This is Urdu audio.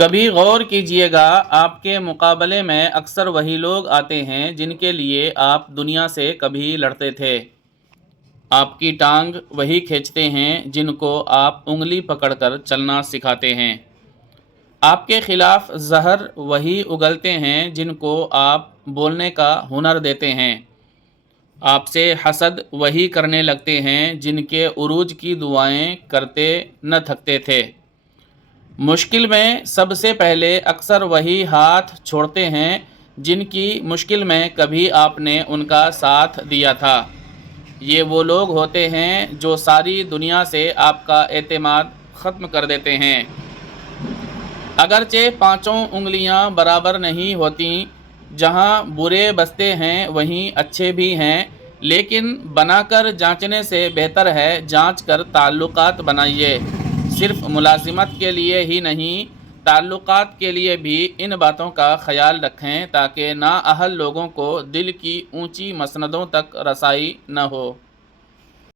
کبھی غور کیجئے گا، آپ کے مقابلے میں اکثر وہی لوگ آتے ہیں جن کے لیے آپ دنیا سے کبھی لڑتے تھے۔ آپ کی ٹانگ وہی کھینچتے ہیں جن کو آپ انگلی پکڑ کر چلنا سکھاتے ہیں۔ آپ کے خلاف زہر وہی اگلتے ہیں جن کو آپ بولنے کا ہنر دیتے ہیں۔ آپ سے حسد وہی کرنے لگتے ہیں جن کے عروج کی دعائیں کرتے نہ تھکتے تھے۔ مشکل میں سب سے پہلے اکثر وہی ہاتھ چھوڑتے ہیں جن کی مشکل میں کبھی آپ نے ان کا ساتھ دیا تھا۔ یہ وہ لوگ ہوتے ہیں جو ساری دنیا سے آپ کا اعتماد ختم کر دیتے ہیں۔ اگرچہ پانچوں انگلیاں برابر نہیں ہوتیں، جہاں برے بستے ہیں وہیں اچھے بھی ہیں، لیکن بنا کر جانچنے سے بہتر ہے جانچ کر تعلقات بنائیے۔ صرف ملازمت کے لیے ہی نہیں، تعلقات کے لیے بھی ان باتوں کا خیال رکھیں تاکہ نااہل لوگوں کو دل کی اونچی مسندوں تک رسائی نہ ہو۔